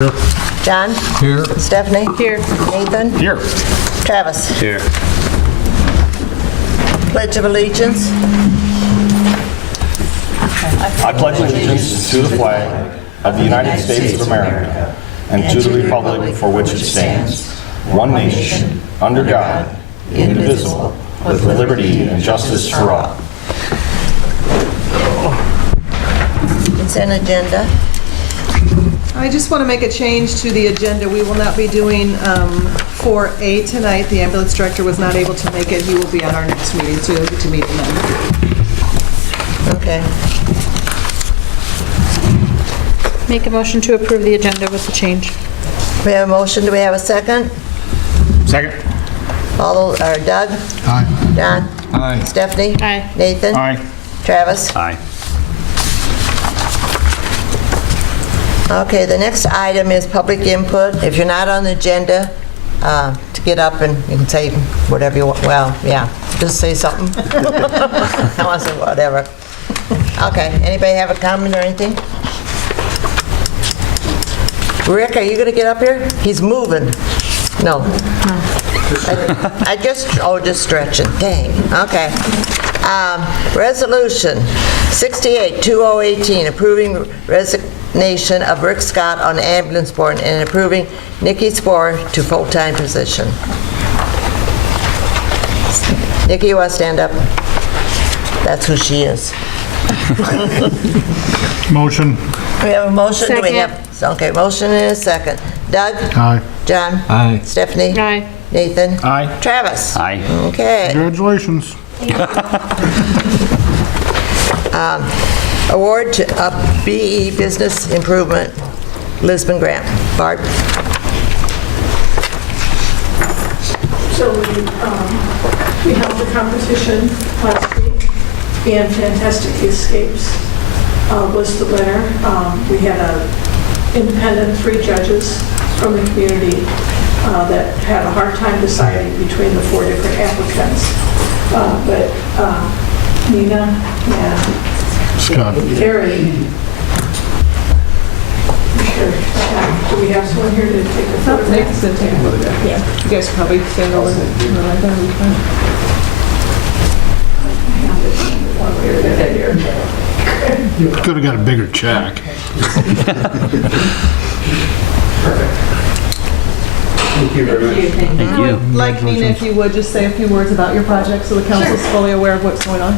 Here. John? Here. Stephanie? Here. Nathan? Here. Travis? Here. Pledge of Allegiance. I pledge allegiance to the flag of the United States of America and to the republic for which it stands, one nation, under God, indivisible, with liberty and justice for all. Consent agenda. I just want to make a change to the agenda. We will not be doing 4A tonight. The ambulance director was not able to make it. He will be at our next meeting, so you'll get to meet him then. Okay. Make a motion to approve the agenda with the change. We have a motion. Do we have a second? Second. All those, Doug? Aye. John? Aye. Stephanie? Aye. Nathan? Aye. Travis? Aye. Okay, the next item is public input. If you're not on the agenda, to get up and you can say whatever you want. Well, yeah, just say something. I want to say whatever. Okay, anybody have a comment or anything? Rick, are you going to get up here? He's moving. No. Just stretching. Dang. Okay. Resolution 68-2018, approving resignation of Rick Scott on the ambulance board and approving Nikki Sporrer to full-time position. Nikki, you want to stand up? That's who she is. Motion. We have a motion. Do we Second. have? Okay, motion and a second. Doug? Aye. John? Aye. Stephanie? Aye. Nathan? Aye. Travis? Aye. Okay. Congratulations. Award to BE Business Improvement Lisbon Grant. Bart? So we held the competition last week, and Fantastic Escapes was the winner. We had independent 3 judges from the community that had a hard time deciding between the 4 different applicants. But Nina and Scott. Gary. Sure. Do we have someone here to take a photograph? Next, then take a photograph. Yeah. You guys can probably stand over there. One way or the other. Could have got a bigger check. Thank you very much. I would like, Nina, if you would, just say a few words about your project so the council's fully aware of what's going on.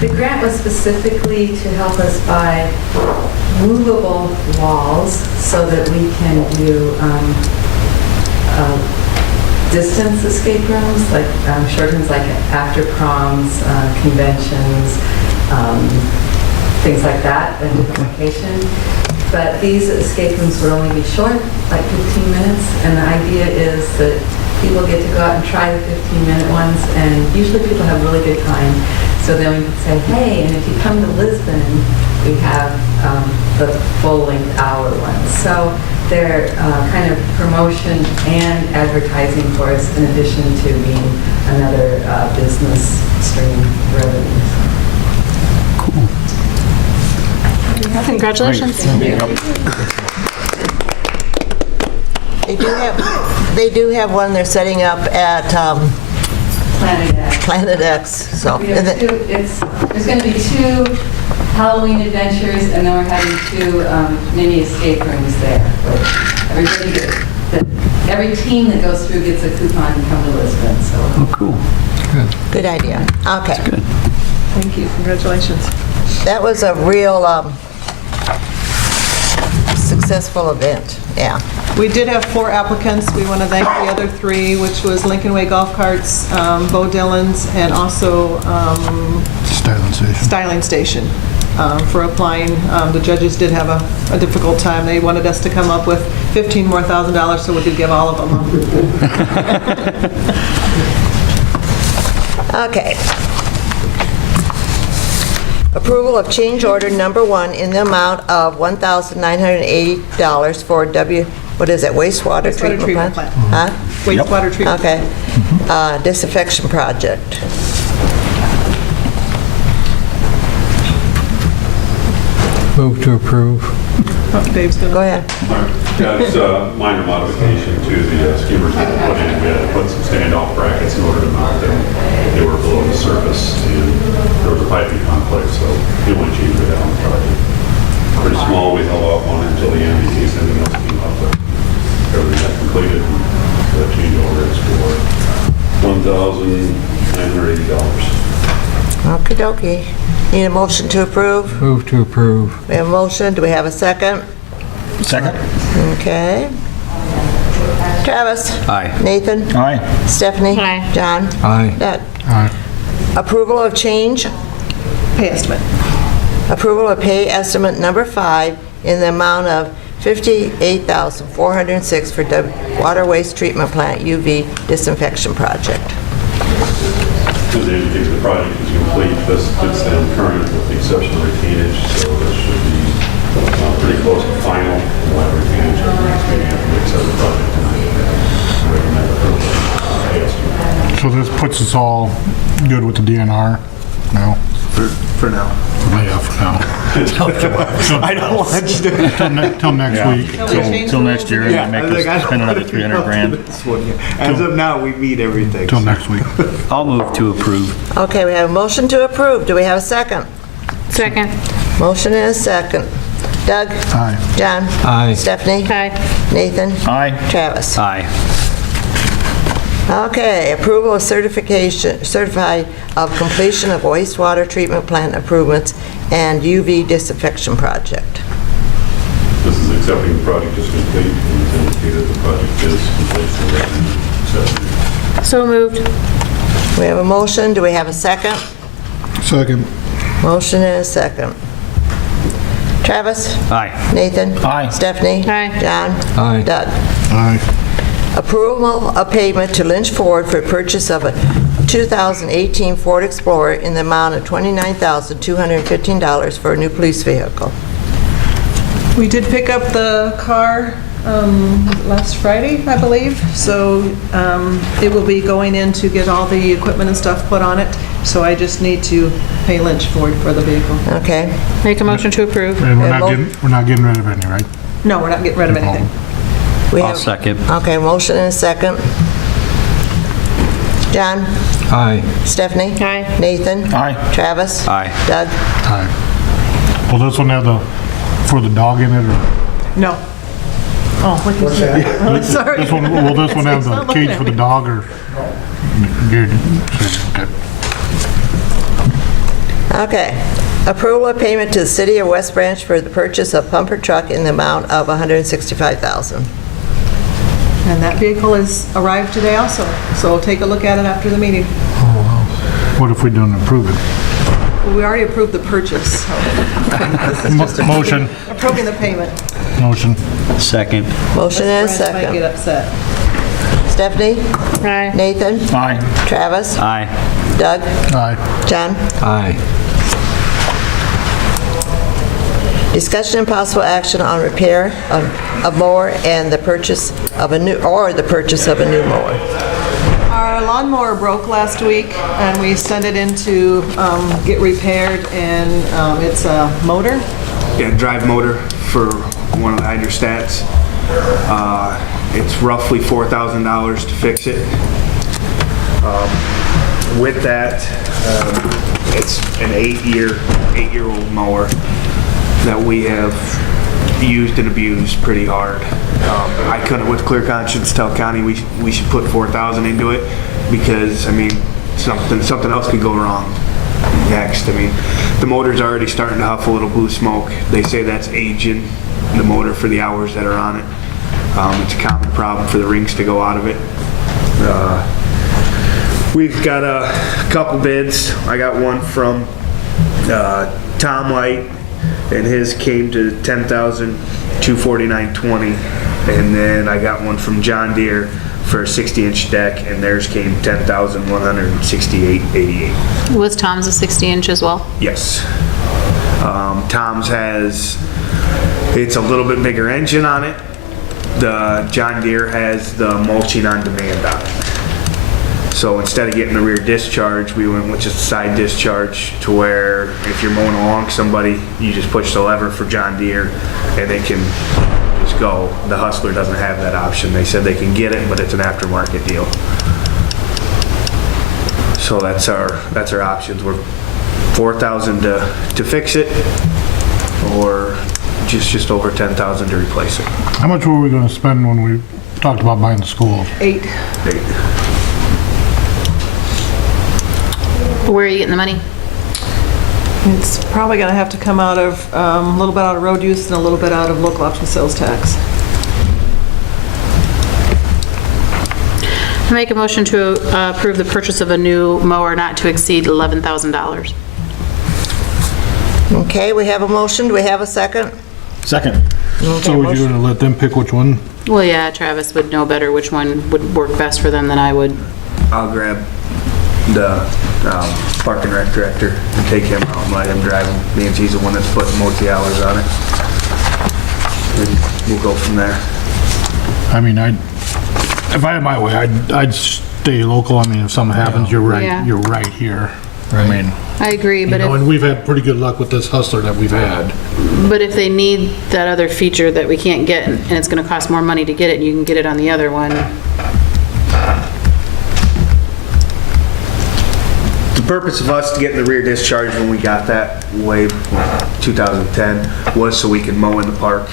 The grant was specifically to help us buy movable walls so that we can do distance escape rooms, like short ones like after proms, conventions, things like that, a different location. But these escape rooms would only be short, like 15 minutes, and the idea is that people get to go out and try the 15-minute ones, and usually people have a really good time. So then we can say, hey, and if you come to Lisbon, we have the full-length hour ones. So they're kind of promotion and advertising for us, in addition to being another business stream revenue. Congratulations. They do have one they're setting up at Planet X. Planet X. So We have there's going to be 2 Halloween adventures, and then we're having 2 mini escape rooms there. But every team that goes through gets a coupon to come to Lisbon. So. Oh, cool. good idea. Okay. Thank you. Congratulations. That was a real successful event. Yeah. We did have 4 applicants. We want to thank the other 3, which was Lincoln Way Golf Carts, Bo Dillon's, and also Styling station. Styling Station for applying. The judges did have a difficult time. They wanted us to come up with $15,000 more so we could give all of them. Okay. Approval of change order number 1 in the amount of $1,980 for wastewater treatment plant? Huh? Wastewater treatment. Okay. Disinfection project. Move to approve. Oh, Dave's gonna... Go ahead. That's a minor modification to the skimmers that were put in. We had to put some standoff brackets in order to mount them. They were below the surface, and there was a piping conflict, so the only change we had on the project. Pretty small, we held off on it until the end in case anything else came up, but everything got completed. The change order is for $1,980. Okie dokie. Need a motion to approve? Move to approve. We have a motion. Do we have a second? Second? Okay. Travis? Aye. Nathan? Aye. Stephanie? Aye. John? Aye. Doug? Aye. Approval of change? Pay estimate. Approval of pay estimate number 5 in the amount of $58,406 for water waste treatment plant UV disinfection project. As they indicate, the project is complete. This puts them current with the exception of retainage, so this should be pretty close to final. We'll have retainage at the next meeting after we accept the project tonight. Recommend approval of pay estimate. So this puts us all good with the DNR now? For now. Yeah, for now. I don't want you to. Till next week. Till next year, and make us spend another 300 grand. As of now, we meet everything. Till next week. I'll move to approve. Okay, we have a motion to approve. Do we have a second? Second. Motion and a second. Doug? Aye. John? Aye. Stephanie? Aye. Nathan? Aye. Travis? Aye. Okay, approval of certified of completion of wastewater treatment plant improvements and UV disinfection project. This is accepting the project as complete, and it's indicated the project is complete, so recommend accepting. So moved. We have a motion. Do we have a second? Second. Motion and a second. Travis? Aye. Nathan? Aye. Stephanie? Aye. John? Aye. Doug? Aye. Approval of payment to Lynch Ford for purchase of a 2018 Ford Explorer in the amount of $29,215 for a new police vehicle. We did pick up the car last Friday, I believe, so it will be going in to get all the equipment and stuff put on it, so I just need to pay Lynch Ford for the vehicle. Okay. Make a motion to approve. And we're Yeah, not getting rid of any, right? No, we're not getting rid of anything. We I'll have- second. Okay, motion and a second. John? Aye. Stephanie? Aye. Nathan? Aye. Travis? Aye. Doug? Aye. Will this one have for the dog in it, or? No. Oh, what did you say? Oh, sorry. Will this one have It's the not looking cage at for the me. dog, or? Good. Okay. Okay. Approval of payment to the City of West Branch for the purchase of pumper truck in the amount of $165,000. And that vehicle has arrived today also, so we'll take a look at it after the meeting. What if we don't approve it? Well, we already approved the purchase, so this is just Motion. approving the payment. Motion. Second. Motion and a Brad might get second. upset. Stephanie? Aye. Nathan? Aye. Travis? Aye. Doug? Aye. John? Aye. Discussion and possible action on repair of mower and the purchase of a new mower. Our lawnmower broke last week, and we sent it in to get repaired, and it's a motor. Yeah, drive motor for one of the hydrostats. It's roughly $4,000 to fix it. With that, it's an 8-year-old mower that we have used and abused pretty hard. I couldn't with clear conscience tell Connie we should put $4,000 into it, because I mean something else could go wrong next. I mean, the motor's already starting to huff a little blue smoke. They say that's aging the motor for the hours that are on it. It's a common problem for the rings to go out of it. We've got a couple bids. I got one from Tom Light, and his came to $10,249.20, and then I got one from John Deere for a 60-inch deck, and theirs came $10,168.88. Was Tom's a 60-inch as well? Yes. Tom's it's a little bit bigger engine on it. The John Deere has the mulching on demand on it. So instead of getting the rear discharge, we went with just a side discharge to where if you're mowing along somebody, you just push the lever for John Deere and they can just go. The Hustler doesn't have that option. They said they can get it, but it's an aftermarket deal. So that's our options. We're $4,000 to fix it, or just over $10,000 to replace it. How much were we going to spend when we talked about buying the schools? 8. Where are you getting the money? It's probably going to have to come out of, a little bit out of road use and a little bit out of local option sales tax. I make a motion to approve the purchase of a new mower not to exceed $11,000. Okay, we have a motion. Do we have a second? Second. So would you let them pick which one? Well, yeah, Travis would know better which one would work best for them than I would. I'll grab the park and rec director and take him out and let him drive him. Being he's the one that's putting most of the hours on it. And we'll go from there. I mean, if I had my way, I'd stay local. I mean, if something happens, you're right. Yeah. You're right here. I mean, I agree, but and we've had pretty good luck with this Hustler that we've had. if they need that other feature that we can't get, and it's going to cost more money to get it, and you can get it on the other one. The purpose of us getting the rear discharge when we got that way 2010 was so we could mow in the park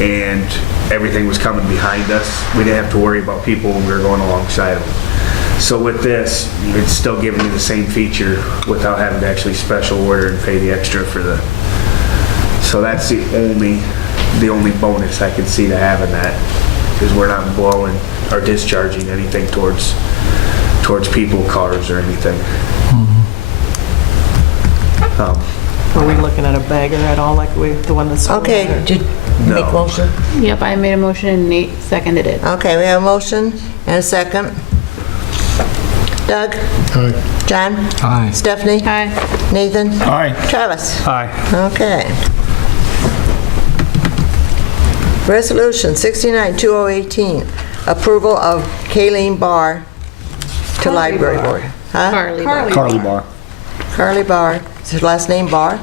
and everything was coming behind us. We didn't have to worry about people when we were going alongside of them. So with this, it's still giving you the same feature without having to actually special order and pay the extra for the... So that's the only bonus I can see to having that, is we're not blowing or discharging anything towards people, cars, or anything. Are we looking at a bagger at all, like the one that's... Okay, did you make a motion? Yep, I made a motion and Nate seconded it. Okay, we have a motion and a second. Doug? Aye. John? Aye. Stephanie? Aye. Nathan? Aye. Travis? Aye. Okay. Resolution 69-2018, approval of Kayleen Barr to Library Board. Huh? Carly. Carly Bar. Carly Barr. Is her last name Barr?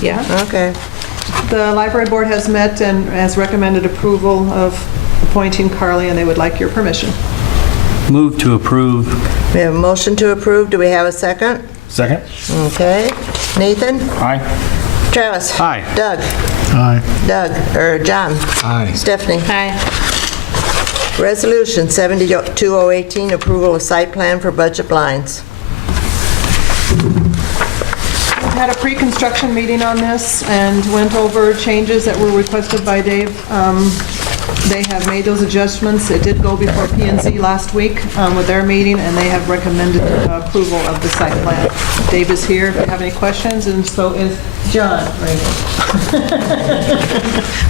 Yeah. Okay. The library board has met and has recommended approval of appointing Carly, and they would like your permission. Move to approve. We have a motion to approve. Do we have a second? Second. Okay. Nathan? Aye. Travis? Aye. Doug? Aye. John? Aye. Stephanie? Aye. Resolution 72-018, approval of site plan for budget blinds. Had a pre-construction meeting on this and went over changes that were requested by Dave. They have made those adjustments. It did go before P&Z last week with their meeting, and they have recommended approval of the site plan. Dave is here if you have any questions, and so is John. Right.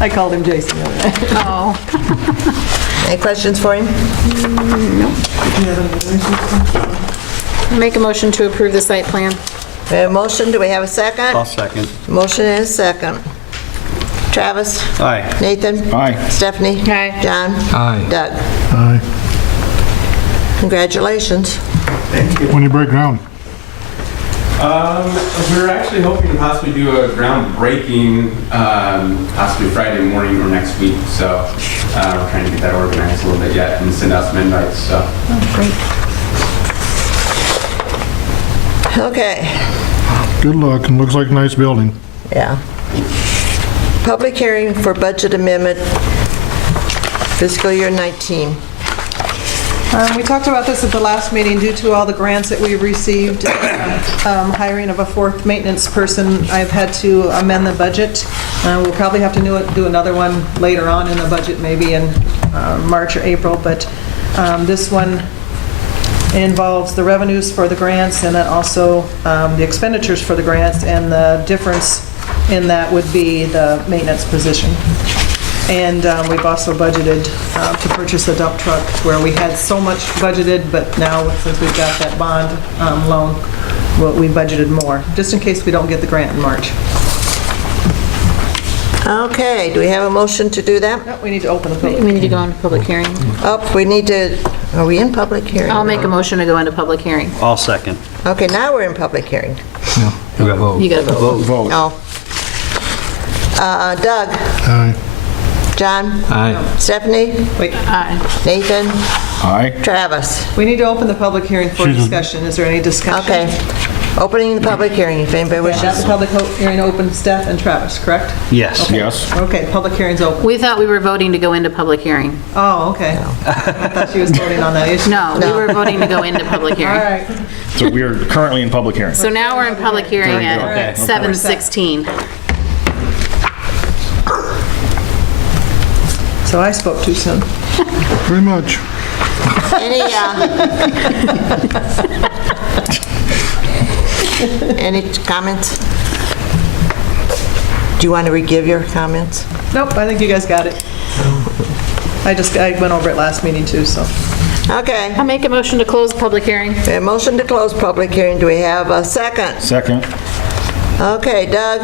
I called him Jason the other day. Oh. Any questions for him? Make a motion to approve the site plan. We have a motion. Do we have a second? I'll second. Motion and a second. Travis? Aye. Nathan? Aye. Stephanie? Aye. John? Aye. Doug? Aye. Congratulations. When you break ground? We were actually hoping to possibly do a groundbreaking, possibly Friday morning or next week. So we're trying to get that organized a little bit yet and send out some invites. So. Oh, great. Okay. Good luck. And looks like a nice building. Yeah. Public hearing for budget amendment fiscal year 19. We talked about this at the last meeting. Due to all the grants that we've received, hiring of a fourth maintenance person, I've had to amend the budget. We'll probably have to do another one later on in the budget, maybe in March or April, but this one involves the revenues for the grants and then also the expenditures for the grants, and the difference in that would be the maintenance position. And we've also budgeted to purchase a dump truck, where we had so much budgeted, but now since we've got that bond loan, we budgeted more, just in case we don't get the grant in March. Okay, do we have a motion to do that? No, we need to open the public. We need to go on to public hearing. Oh, we need to Are we in public hearing? I'll make a motion to go into public hearing. I'll second. Okay, now we're in public hearing. You got to vote. You gotta vote. Vote. No. Doug? Aye. John? Aye. Stephanie? Wait, Aye. Nathan? Aye. Travis? we need to open the public hearing for discussion. Is there any discussion? Okay. Opening the public hearing, if anybody Okay, have wishes. the public hearing open, Steph and Travis, correct? Yes. Yes. Okay, public hearing's open. We thought we were voting to go into public hearing. Oh, okay. I thought she was voting on that issue. No, we were voting to go into public All hearing. right. So we are currently in public hearing. So now we're in public hearing at 7:16. So I spoke too soon. Pretty much. Any comments? Do you want to re-give your comments? Nope, I think you guys got it. I went over it last meeting too, so. Okay. I'll make a motion to close public hearing. We have a motion to close public hearing. Do we have a second? Second. Okay, Doug?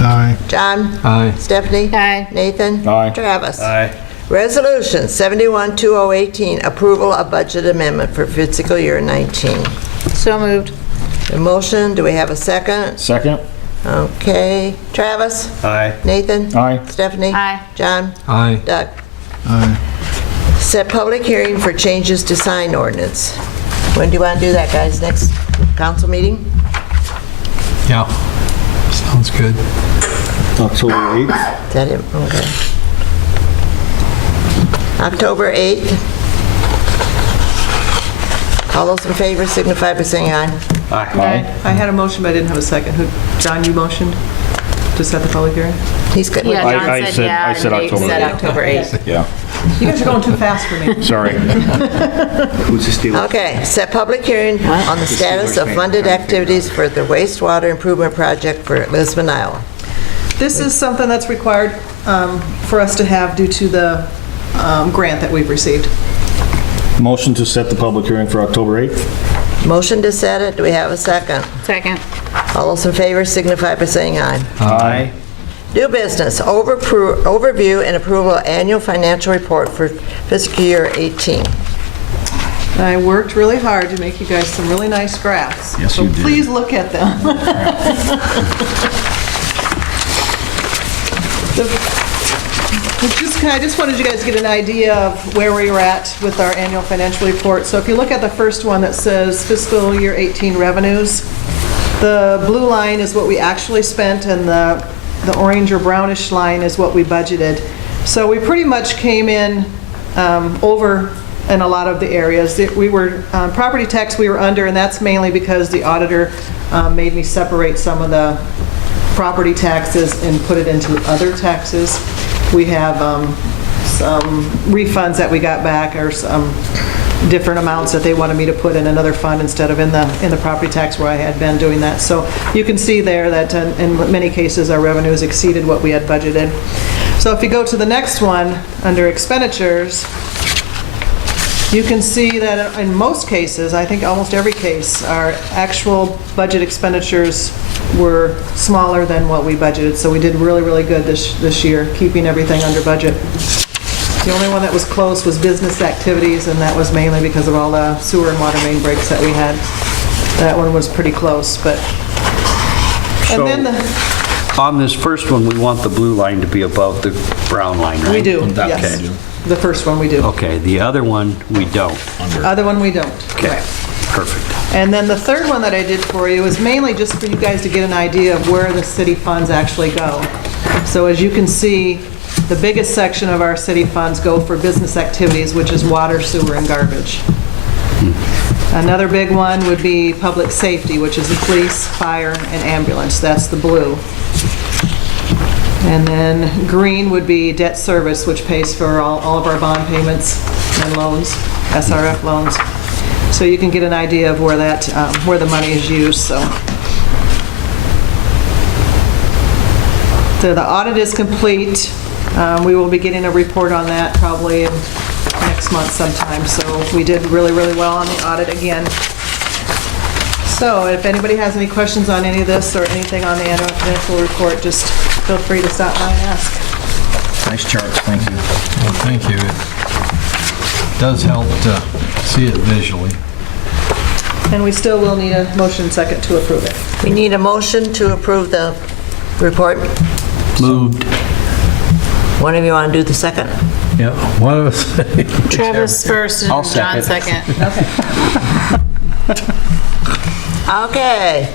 Aye. John? Aye. Stephanie? Aye. Nathan? Aye. Travis? Aye. Resolution 71-2018, approval of budget amendment for fiscal year 19. So moved. A motion, do we have a second? Second. Okay, Travis? Aye. Nathan? Aye. Stephanie? Aye. John? Aye. Doug? Aye. Set public hearing for changes to sign ordinance. When do you want to do that, guys? Next council meeting? Yeah. Sounds good. October 8th. Is that it? Okay. October 8th. All those in favor signify by saying aye. Aye. I had a motion, but I didn't have a second. John, you motioned to set the public hearing? He's good. Yeah, John I said said- yeah, I and said Nate October said 8th. October 8th. Yeah. You guys are going too fast for me. Sorry. Who's the steal? Okay, set public hearing on the status of funded activities for the wastewater improvement project for Lisbon, Iowa. This is something that's required for us to have due to the grant that we've received. Motion to set the public hearing for October 8th. Motion to set it, do we have a second? Second. All those in favor signify by saying aye. Aye. New business, overview and approval of annual financial report for fiscal year 18. I worked really hard to make you guys some really nice graphs. Yes, you did. So please look at them. I just wanted you guys to get an idea of where we were at with our annual financial report. So if you look at the first one that says fiscal year 18 revenues, the blue line is what we actually spent and the orange or brownish line is what we budgeted. So we pretty much came in over in a lot of the areas. We were, property tax we were under, and that's mainly because the auditor made me separate some of the property taxes and put it into other taxes. We have some refunds that we got back, or some different amounts that they wanted me to put in another fund instead of in the property tax where I had been doing that. So you can see there that in many cases our revenues exceeded what we had budgeted. So if you go to the next one, under expenditures, you can see that in most cases, I think almost every case, our actual budget expenditures were smaller than what we budgeted. So we did really, really good this year, keeping everything under budget. The only one that was close was business activities, and that was mainly because of all the sewer and water main breaks that we had. That one was pretty close, but... And then On this first one, we want the blue line to be above the brown line, right? we do, Okay. yes. The first one we do. Okay, the other one, we don't. Other one we don't. Okay, Right. perfect. And then the third one that I did for you is mainly just for you guys to get an idea of where the city funds actually go. So as you can see, the biggest section of our city funds go for business activities, which is water, sewer, and garbage. Another big one would be public safety, which is the police, fire, and ambulance. That's the blue. And then green would be debt service, which pays for all of our bond payments and loans, SRF loans. So you can get an idea of where that, where the money is used, so. So the audit is complete. We will be getting a report on that probably next month sometime. So we did really, really well on the audit again. So if anybody has any questions on any of this or anything on the annual financial report, just feel free to stop by and ask. Nice charts, thank you. Thank you. does help to see it visually. And we still will need a motion second to approve it. We need a motion to approve the report. Moved. One of you want to do the second? Yeah, one of us. Travis first and I'll John second. second. Okay.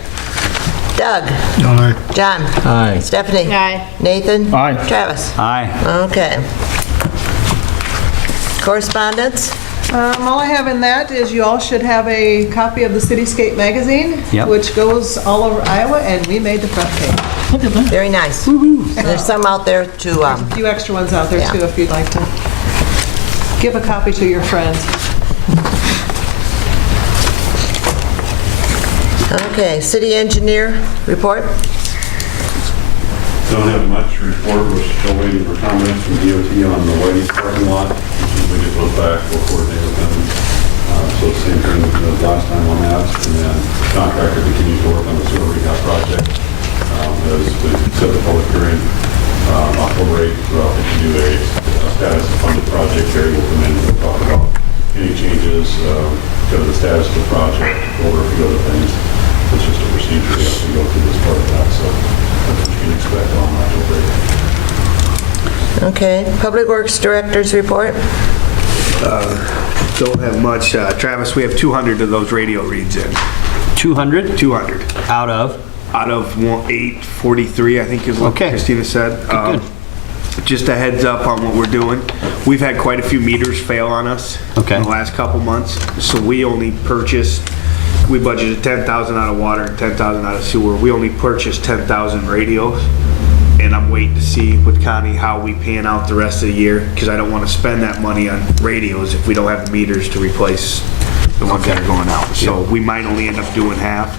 Doug? Aye. John? Aye. Stephanie? Aye. Nathan? Aye. Travis? Aye. Okay. Correspondence? All I have in that is you all should have a copy of the Cityscape magazine, Yep. which goes all over Iowa, and we made the front page. Very nice. And there's some out there to, A few extra ones out there Yeah. too, if you'd like to give a copy to your friends. okay, city engineer report? Don't have much to report. We're still waiting for comments from DOT on the Whitey's parking lot. We just went back, we'll coordinate with them. So same thing as last time on that. And then contractor continues to work on the sewer rehab project. As we set the public hearing, October 8th, we'll have to do a status of funded project. Gary will come in and we'll talk about any changes to the status of the project, over a few other things. It's just a procedure we have to go through this part of that. So that's what you can expect on October 8th. Okay, Public Works Director's report? Don't have much. Travis, we have 200 of those radio reads in. 200 200. out of? Out of 843, I think is what Okay. Christina said. Good. Just a heads up on what we're doing. We've had quite a few meters fail on us Okay. in the last couple months. So we only purchased, we budgeted 10,000 out of water and 10,000 out of sewer. We only purchased 10,000 radios. And I'm waiting to see with Connie how we pan out the rest of the year, because I don't want to spend that money on radios if we don't have the meters to replace the ones that are going out. So we might only end up doing half.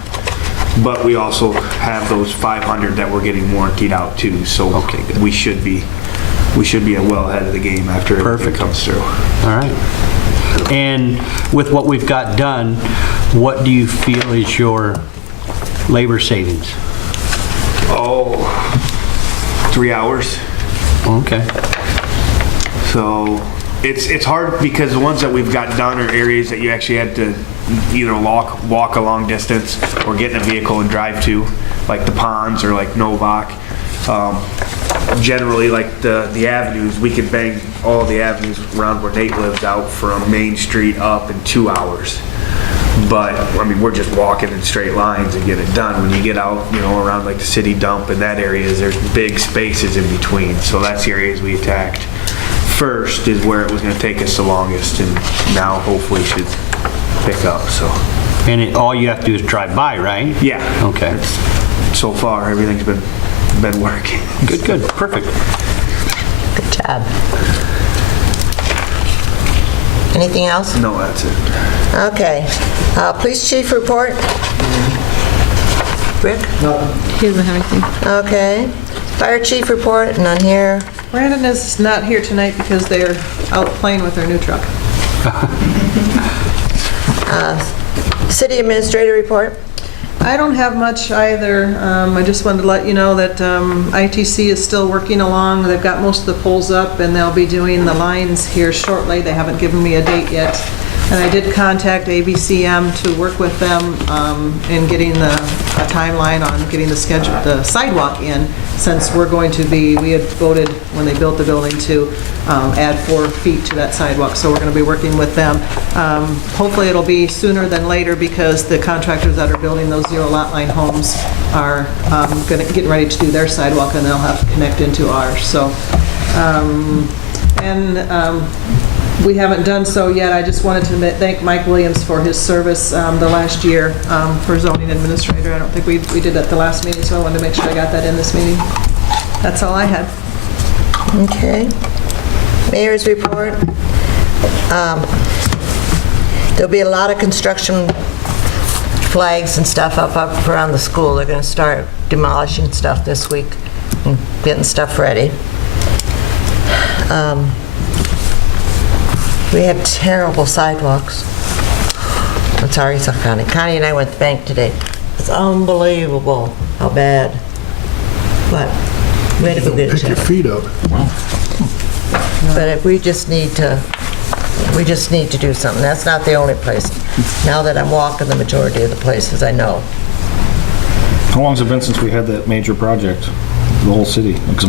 But we also have those 500 that we're getting warrantied out too, so we should be well ahead of the game after everything comes through. All right. And with what we've got done, what do you feel is your labor savings? 3 hours. Okay. So it's hard because the ones that we've got done are areas that you actually had to either walk a long distance or get in a vehicle and drive to, like the ponds or like Novak. Generally, like the avenues, we could bang all the avenues around where Nate lives out from Main Street up in 2 hours. But, I mean, we're just walking in straight lines and get it done. When you get out, around like the city dump and that area, there's big spaces in between. So that's the areas we attacked first, is where it was going to take us the longest, and now hopefully should pick up, so. And all you have to do is drive by, right? Yeah. Okay. So far, everything's been working. Good, perfect. Good job. Anything else? No, that's it. Okay. Police chief report? Rick? He doesn't have anything. Okay. Fire chief report, none here. Brandon is not here tonight because they're out playing with their new truck. City administrator report? I don't have much either. I just wanted to let you know that ITC is still working along. They've got most of the poles up, and they'll be doing the lines here shortly. They haven't given me a date yet. And I did contact ABCM to work with them in getting a timeline on getting the sidewalk in, since we're going to be, we had voted when they built the building to add 4 feet to that sidewalk, so we're going to be working with them. Hopefully it'll be sooner than later, because the contractors that are building those zero lot line homes are getting ready to do their sidewalk, and they'll have to connect into ours. So, we haven't done so yet. I just wanted to thank Mike Williams for his service the last year for zoning administrator. I don't think we did that the last meeting, so I wanted to make sure I got that in this meeting. That's all I had. Okay. Mayor's report. There'll be a lot of construction flags and stuff up around the school. They're going to start demolishing stuff this week and getting stuff ready. We have terrible sidewalks. I'm sorry, Connie. Connie and I went to the bank today. It's unbelievable how bad. But we had a good Pick your job. feet up. But if we just need to We just need to do something. That's not the only place. Now that I'm walking the majority of the places I know. How long's it been since we had that major project, the whole city? Because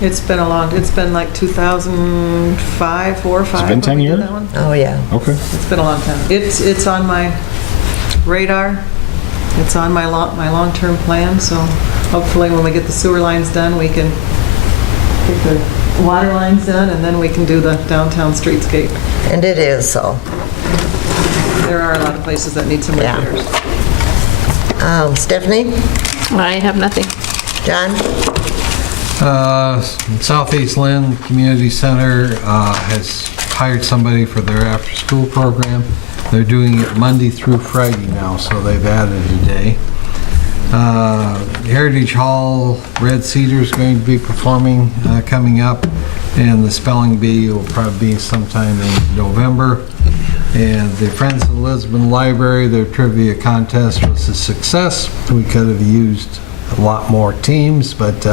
It's been like 2005, 4 or 5. been 10 when we did years? that one. Oh, yeah. Okay. It's been a long time. It's on my radar. It's on my long-term plan, so hopefully when we get the sewer lines done, we can get the water lines done, and then we can do the downtown streetscape. And it is, so. There are a lot of places that need some Yeah. repairs. Stephanie? I have nothing. John? Southeast Lynn Community Center has hired somebody for their after-school program. They're doing it Monday through Friday now, so they've added a day. Heritage Hall, Red Cedar's going to be performing coming up, and the Spelling Bee will probably be sometime in November. And the Friends of Lisbon Library, their trivia contest was a success. We could have used a lot more teams, but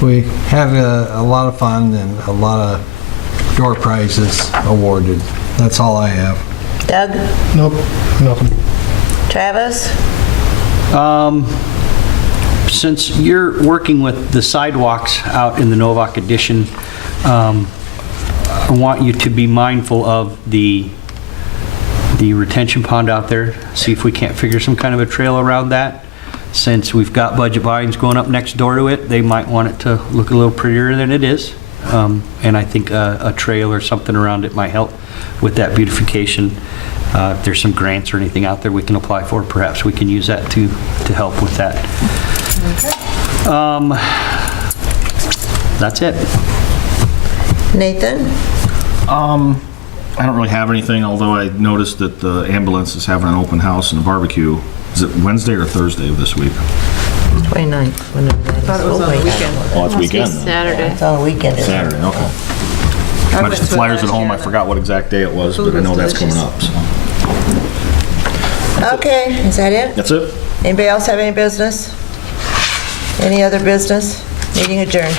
we had a lot of fun and a lot of door prizes awarded. That's all I have. Doug? Nope, nothing. Travis? Since you're working with the sidewalks out in the Novak addition, I want you to be mindful of the retention pond out there. See if we can't figure some kind of a trail around that. Since we've got budget vines going up next door to it, they might want it to look a little prettier than it is. And I think a trail or something around it might help with that beautification. If there's some grants or anything out there we can apply for, perhaps we can use that to help with that. That's it. Nathan? I don't really have anything, although I noticed that the ambulance is having an open house and a barbecue. Is it Wednesday or Thursday of this week? 29th. Whenever that is. Thought it was on the weekend. Oh, it's Must be weekend then. Saturday. It's on a weekend. isn't it? Saturday, okay. I I went just the to it flyers at last home, year, I and forgot what exact day it was, Food but I know was that's coming delicious. up, so. Okay, is that it? That's it? Anybody else have any business? Any other business? Meeting adjourned.